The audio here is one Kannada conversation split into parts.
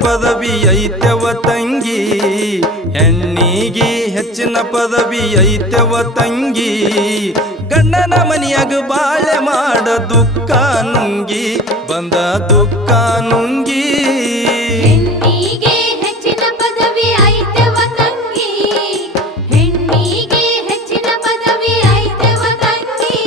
ಪದವಿ ಐತೆವ ತಂಗಿ, ಹೆಣ್ಣಿಗೆ ಹೆಚ್ಚಿನ ಪದವಿ ಐತೆವ ತಂಗಿ. ಗಂಡನ ಮನಿಯಾಗ ಬಾಳೆ ಮಾಡ ದುಃಖ ನುಂಗಿ, ಬಂದ ದುಃಖ ನುಂಗಿ. ಹೆಣ್ಣಿಗೆ ಹೆಚ್ಚಿನ ಪದವಿ ಐತೆವ ತಂಗಿ, ಹೆಣ್ಣಿಗೆ ಹೆಚ್ಚಿನ ಪದವಿ ಐತೆವ ತಂಗಿ.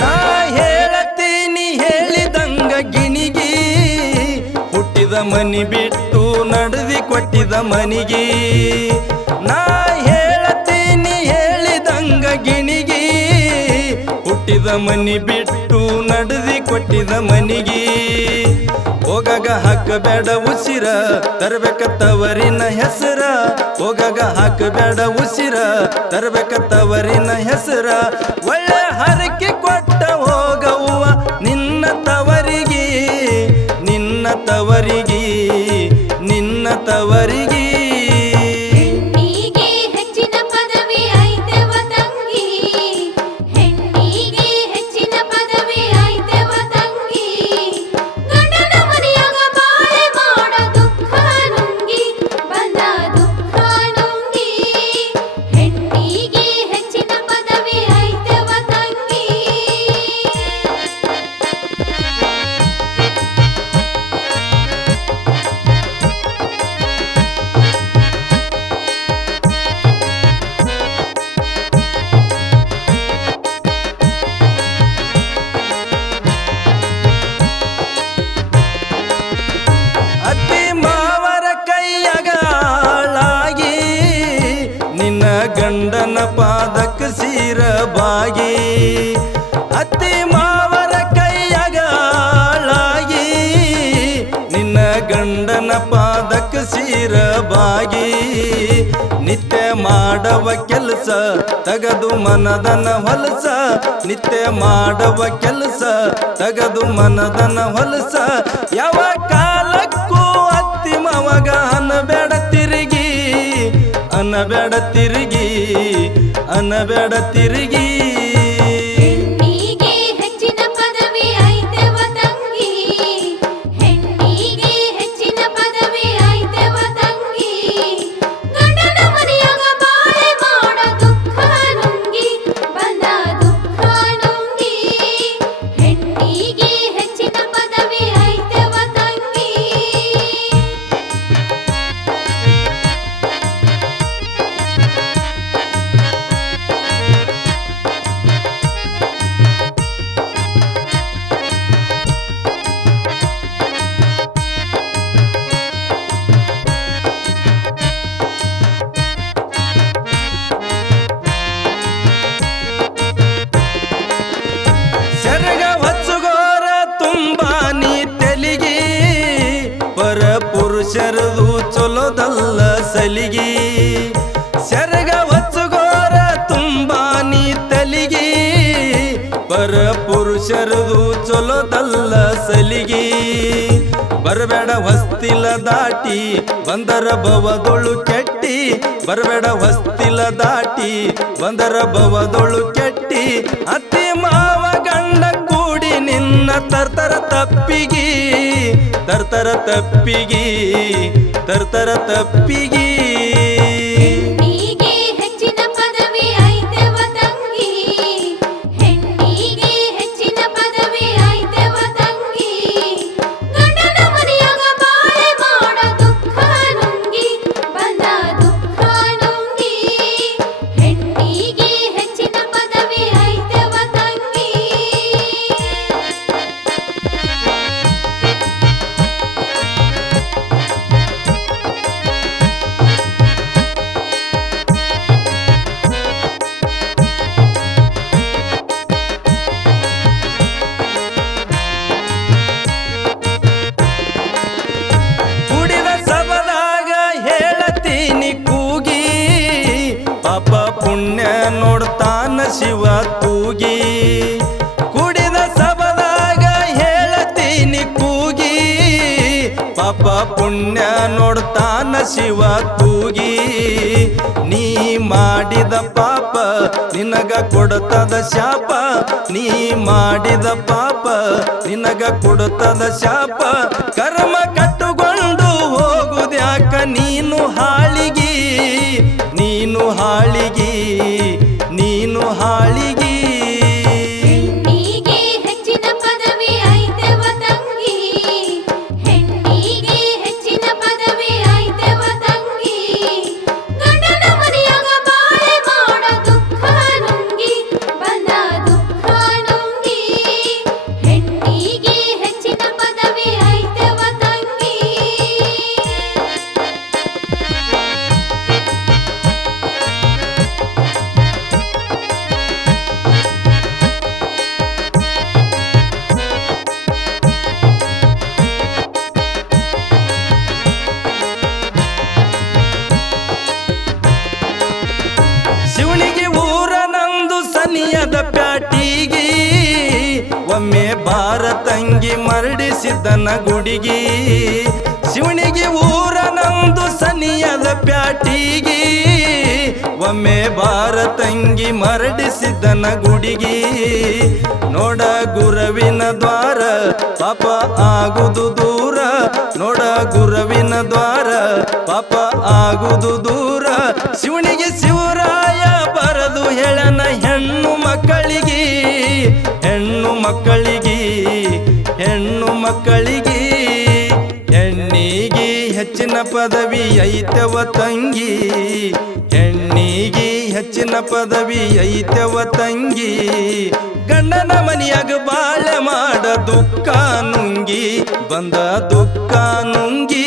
ನಾ ಹೇಳತೀನಿ ಹೇಳಿದಂಗ ಗಿಣಿಗಿ, ಹುಟ್ಟಿದ ಮನಿ ಬಿಟ್ಟು ನಡೆದಿ ಕೊಟ್ಟಿದ ಮನಿಗಿ. ನಾ ಹೇಳತೀನಿ ಹೇಳಿದಂಗ ಗಿಣಿಗಿ, ಹುಟ್ಟಿದ ಮನಿ ಬಿಟ್ಟು ನಡೆದಿ ಕೊಟ್ಟಿದ ಮನಿಗಿ. ಹೋಗಾಗ ಹಾಕಬೇಡ ಉಸಿರ, ತರಬೇಕ ತವರಿನ ಹೆಸರ. ಹೋಗಾಗ ಹಾಕಬೇಡ ಉಸಿರ, ತರಬೇಕ ತವರಿನ ಹೆಸರ. ಒಳ್ಳೆ ಹರಕೆ ಕೊಟ್ಟ ಹೋಗವ್ವ ನಿನ್ನ ತವರಿಗೆ, ನಿನ್ನ ತವರಿಗೆ, ನಿನ್ನ ತವರಿಗೆ. ಹೆಣ್ಣಿಗೆ ಹೆಚ್ಚಿನ ಪದವಿ ಐತೆವ ತಂಗಿ, ಹೆಣ್ಣಿಗೆ ಹೆಚ್ಚಿನ ಪದವಿ ಐತೆವ ತಂಗಿ. ಗಂಡನ ಮನೆಯಾಗ ಬಾಳೆ ಮಾಡ ದುಃಖ ನುಂಗಿ, ಬಂದ ದುಃಖ ನುಂಗಿ. ಹೆಣ್ಣಿಗೆ ಹೆಚ್ಚಿನ ಪದವಿ ಐತೆವ ತಂಗಿ. ಅತ್ತಿ ಮಾವರ ಕೈಯಾಗ ಆಳಾಗಿ, ನಿನ್ನ ಗಂಡನ ಪಾದಕ್ಕೆ ಸೀರ ಬಾಗಿ. ಅತ್ತಿ ಮಾವರ ಕೈಯಾಗ ಆಳಾಗಿ, ನಿನ್ನ ಗಂಡನ ಪಾದಕ್ಕೆ ಸೀರ ಬಾಗಿ. ನಿತ್ಯ ಮಾಡವ ಕೆಲಸ ತಗದು ಮನದನ ಹೊಲಸ, ನಿತ್ಯ ಮಾಡವ ಕೆಲಸ ತಗದು ಮನದನ ಹೊಲಸ. ಯಾವ ಕಾಲಕ್ಕೂ ಅತ್ತಿ ಮವಾಗ ಅನಬೇಡ ತಿರುಗಿ, ಅನಬೇಡ ತಿರುಗಿ, ಅನಬೇಡ ತಿರುಗಿ. ಹೆಣ್ಣಿಗೆ ಹೆಚ್ಚಿನ ಪದವಿ ಐತೆವ ತಂಗಿ, ಹೆಣ್ಣಿಗೆ ಹೆಚ್ಚಿನ ಪದವಿ ಐತೆವ ತಂಗಿ. ಗಂಡನ ಮನೆಯಾಗ ಬಾಳೆ ಮಾಡ ದುಃಖ ನುಂಗಿ, ಬಂದ ದುಃಖ ನುಂಗಿ. ಹೆಣ್ಣಿಗೆ ಹೆಚ್ಚಿನ ಪದವಿ ಐತೆವ ತಂಗಿ. ಸೆರಗ ಹೊಚ್ಚುಗೋರ ತುಂಬಾನಿ ತೆಲಿಗಿ, ಪರ ಪುರುಷರದು ಚಲೋದಲ್ಲ ಸಲಿಗಿ. ಸೆರಗ ಹೊಚ್ಚುಗೋರ ತುಂಬಾನಿ ತೆಲಿಗಿ, ಪರ ಪುರುಷರದು ಚಲೋದಲ್ಲ ಸಲಿಗಿ. ಬರಬೇಡ ಹೊಸ್ತಿಲ ದಾಟಿ ಬಂದರ ಭವದೊಳು ಕೆಟ್ಟಿ, ಬರಬೇಡ ಹೊಸ್ತಿಲ ದಾಟಿ ಬಂದರ ಭವದೊಳು ಕೆಟ್ಟಿ. ಅತ್ತಿ ಮಾವ ಗಂಡ ಕೂಡಿ ನಿನ್ನ ತರ್ತರ ತಪ್ಪಿಗಿ, ತರ್ತರ ತಪ್ಪಿಗಿ, ತರ್ತರ ತಪ್ಪಿಗಿ. ಹೆಣ್ಣಿಗೆ ಹೆಚ್ಚಿನ ಪದವಿ ಐತೆವ ತಂಗಿ, ಹೆಣ್ಣಿಗೆ ಹೆಚ್ಚಿನ ಪದವಿ ಐತೆವ ತಂಗಿ. ಗಂಡನ ಮನೆಯಾಗ ಬಾಳೆ ಮಾಡ ದುಃಖ ನುಂಗಿ, ಬಂದ ದುಃಖ ನುಂಗಿ. ಹೆಣ್ಣಿಗೆ ಹೆಚ್ಚಿನ ಪದವಿ ಐತೆವ ತಂಗಿ. ಶಿವ ತೂಗಿ ಕುಡಿದ ಸಬದಾಗ ಹೇಳತೀನಿ ಕೂಗಿ ಪಾಪ ಪುಣ್ಯ ನೋಡ್ತಾನ ಶಿವ ತೂಗಿ ನೀ ಮಾಡಿದ ಪಾಪ ನಿನಗ ಕೊಡುತ್ತದ ಶಾಪ ನೀ ಮಾಡಿದ ಪಾಪ ನಿನಗ ಕೊಡುತ್ತದ ಶಾಪ ಕರ್ಮ ಕಟ್ಟುಕೊಂಡು ಹೋಗುದ್ಯಾಕ ನೀನು ಹಾಳಿಗಿ ನೀನು ಹಾಳಿಗಿ ನೀನು ಹಾಳಿಗಿ ಹೆಣ್ಣಿಗೆ ಹೆಚ್ಚಿನ ಪದವಿ ಐತೆವ ತಂಗಿ ಹೆಣ್ಣಿಗೆ ಹೆಚ್ಚಿನ ಪದವಿ ಐತೆವ ತಂಗಿ ಗಂಡನ ಮನೆಯಾಗ ಬಾಳೆ ಮಾಡ ದುಃಖ ನುಂಗಿ ಬಂದ ದುಃಖ ನುಂಗಿ ಹೆಣ್ಣಿಗೆ ಹೆಚ್ಚಿನ ಪದವಿ ಐತೆವ ತಂಗಿ ಶಿವನಿಗೆ ಊರ ನಂದು ಸನಿಯದ ಪ್ಯಾಟಿಗಿ ಒಮ್ಮೆ ಬಾರ ತಂಗಿ ಮರಡಿಸಿದ್ದನ ಗುಡಿಗಿ ಶಿವನಿಗೆ ಊರ ನಂದು ಸನಿಯದ ಪ್ಯಾಟಿಗಿ ಒಮ್ಮೆ ಬಾರ ತಂಗಿ ಮರಡಿಸಿದ್ದನ ಗುಡಿಗಿ ನೋಡ ಗುರವಿನ ದ್ವಾರ ಪಾಪ ಆಗುದು ದೂರ ನೋಡ ಗುರವಿನ ದ್ವಾರ ಪಾಪ ಆಗುದು ದೂರ ಶಿವನಿಗೆ ಶಿವರಾಯ ಬರದು ಹೇಳನ ಹೆಣ್ಣು ಮಕ್ಕಳಿಗೆ ಹೆಣ್ಣು ಮಕ್ಕಳಿಗೆ ಹೆಣ್ಣು ಮಕ್ಕಳಿಗೆ ಹೆಣ್ಣಿಗೆ ಹೆಚ್ಚಿನ ಪದವಿ ಐತವ ತಂಗಿ ಹೆಣ್ಣಿಗೆ ಹೆಚ್ಚಿನ ಪದವಿ ಐತವ ತಂಗಿ ಗಂಡನ ಮನೆಯಾಗ ಬಾಳೆ ಮಾಡ ದುಃಖ ನುಂಗಿ ಬಂದ ದುಃಖ ನುಂಗಿ